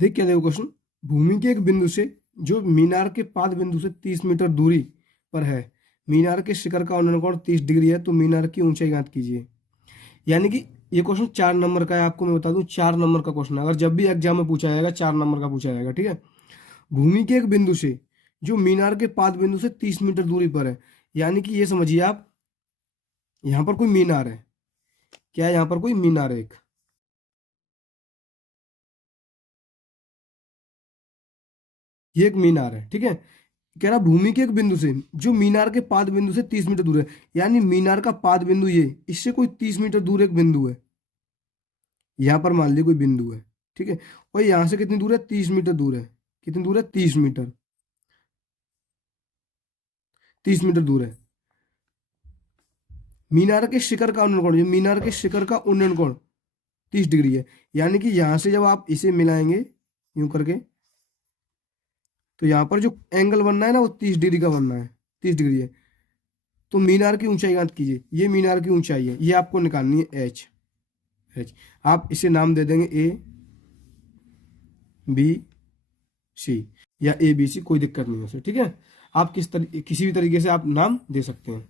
देख क्या देखो क्वेश्चन, भूमि के एक बिंदु से जो मीनार के पाद बिंदु से 30 मीटर दूरी पर है, मीनार के शिखर का उन्नयन कोण 30 डिग्री है, तो मीनार की ऊंचाई ज्ञात कीजिए। यानी कि ये क्वेश्चन 4 नंबर का है, आपको मैं बता दूं 4 नंबर का क्वेश्चन है। अगर जब भी एग्जाम में पूछा जाएगा 4 नंबर का पूछा जाएगा, ठीक है। भूमि के एक बिंदु से जो मीनार के पाद बिंदु से 30 मीटर दूरी पर है, यानी कि ये समझिए आप, यहाँ पर कोई मीनार है। क्या है, यहाँ पर कोई मीनार है एक, ये एक मीनार है, ठीक है। कह रहा भूमि के एक बिंदु से जो मीनार के पाद बिंदु से 30 मीटर दूर है, यानी मीनार का पाद बिंदु ये, इससे कोई 30 मीटर दूर एक बिंदु है। यहाँ पर मान लीजिए कोई बिंदु है, ठीक है। और यहाँ से कितनी दूर है, 30 मीटर दूर है। कितनी दूर है, 30 मीटर, 30 मीटर दूर है। मीनार के शिखर का उन्नयन कोण, मीनार के शिखर का उन्नयन कोण 30 डिग्री है। यानी कि यहां से जब आप इसे मिलाएंगे यूं करके, तो यहाँ पर जो एंगल बनना है ना वो 30 डिग्री का बनना है, 30 डिग्री है। तो मीनार की ऊंचाई ज्ञात कीजिए। ये मीनार की ऊंचाई है, ये आपको निकालनी है एच। एच आप इसे नाम दे देंगे ए बी सी, या ए बी सी, कोई दिक्कत नहीं है उसे, ठीक है। आप किसी भी तरीके से आप नाम दे सकते हैं।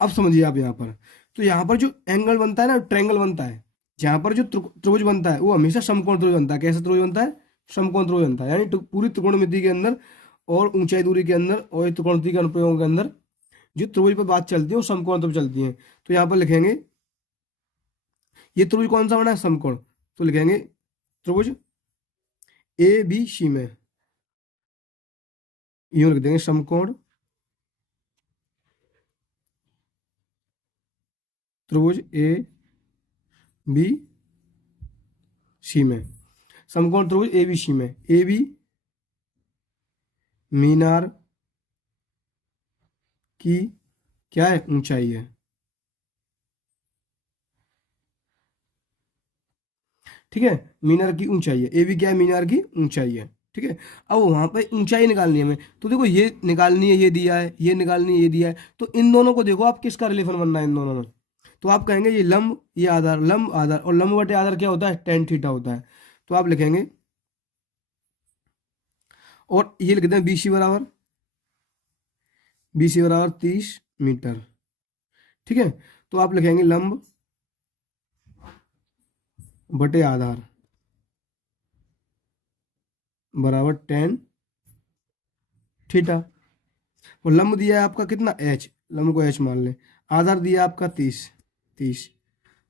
अब समझिए आप यहाँ पर, तो यहाँ पर जो एंगल बनता है ना, ट्रायंगल बनता है। जहाँ पर जो त्रिभुज बनता है वो हमेशा समकोण त्रिभुज बनता है। कैसा त्रिभुज बनता है, समकोण त्रिभुज बनता है। यानी पूरी त्रिकोणमिति के अंदर और ऊंचाई दूरी के अंदर और त्रिकोणमिति के अनुप्रयोगों के अंदर जो त्रिभुज पर बात चलती है वो समकोण त्रिभुज चलती है। तो यहाँ पर लिखेंगे ये त्रिभुज कौन सा बना है, समकोण। तो लिखेंगे त्रिभुज ए बी सी में, यूं लिख देंगे समकोण त्रिभुज ए बी सी में, समकोण त्रिभुज ए बी सी में। ए बी मीनार की क्या है, ऊंचाई है, ठीक है। मीनार की ऊंचाई है, ए बी क्या है, मीनार की ऊंचाई है, ठीक है। अब वहां पे ऊंचाई निकालनी है हमें, तो देखो ये निकालनी है, ये दिया है, ये निकालनी है, ये दिया है। तो इन दोनों को देखो आप किसका रिलेशन बनना है इन दोनों में। तो आप कहेंगे ये लंब, ये आधार, लंब आधार, और लंब बटे आधार क्या होता है, टेन थीटा होता है। तो आप लिखेंगे, और ये लिख दें बीसी बराबर, बीसी बराबर 30 मीटर, ठीक है। तो आप लिखेंगे लंब बटे आधार बराबर टेन थीटा। और लंब दिया है आपका कितना, एच, लंब को एच मान लें। आधार दिया है आपका 30, 30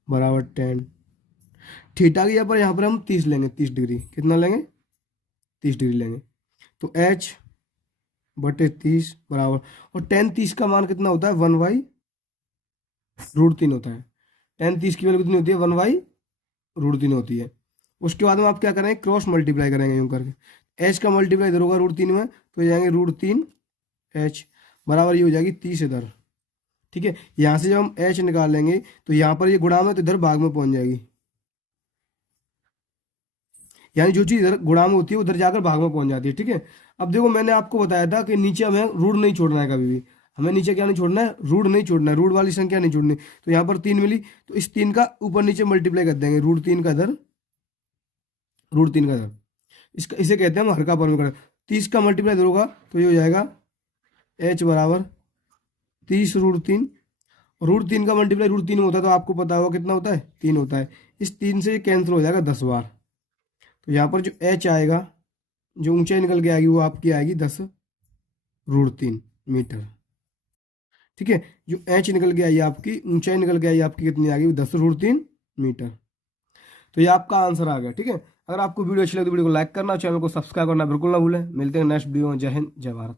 बराबर टेन थीटा की, यहाँ पर हम 30 लेंगे, 30 डिग्री, कितना लेंगे, 30 डिग्री लेंगे। तो एच बटे 30 बराबर, और टेन 30 का मान कितना होता है, 1/√3 होता है। टेन 30 की वैल्यू कितनी होती है, 1/√3 होती है। उसके बाद में आप क्या करेंगे, क्रॉस मल्टीप्लाई करेंगे यूं करके। एच का मल्टीप्लाई इधर होगा √3 में, तो जाएंगे √3 एच बराबर ये हो जाएगी 30 इधर, ठीक है। यहाँ से जब हम एच निकाल लेंगे तो यहाँ पर ये गुणा में, तो इधर भाग में पहुंच जाएगी। यानी जो चीज इधर गुणा में होती है उधर जाकर भाग में पहुंच जाती है, ठीक है। अब देखो मैंने आपको बताया था कि नीचे हमें रूट नहीं छोड़ना है कभी भी। हमें नीचे क्या नहीं छोड़ना है, रूट नहीं छोड़ना है, रूट वाली संख्या नहीं छोड़नी। तो यहाँ पर 3 मिली, तो इस 3 का ऊपर नीचे मल्टीप्लाई कर देंगे, √3 का इधर, √3 का इधर। इसका इसे कहते हैं हम हर का परम। 30 का मल्टीप्लाई इधर होगा तो ये हो जाएगा एच बराबर 30 √3। √3 का मल्टीप्लाई √3 में होता है, तो आपको पता होगा कितना होता है, 3 होता है। इस 3 से कैंसिल हो जाएगा 10 बार। तो यहाँ पर जो एच आएगा, जो ऊंचाई निकल के आएगी वो आपकी आएगी 10√3 मीटर, ठीक है। जो एच निकल के आई आपकी, ऊंचाई निकल के आई आपकी, कितनी आ गई, 10√3 मीटर। तो ये आपका आंसर आ गया, ठीक है। अगर आपको वीडियो अच्छी लगे तो वीडियो को लाइक करना, चैनल को सब्सक्राइब करना बिल्कुल ना भूलें। मिलते हैं नेक्स्ट वीडियो में। जय हिंद, जय भारत।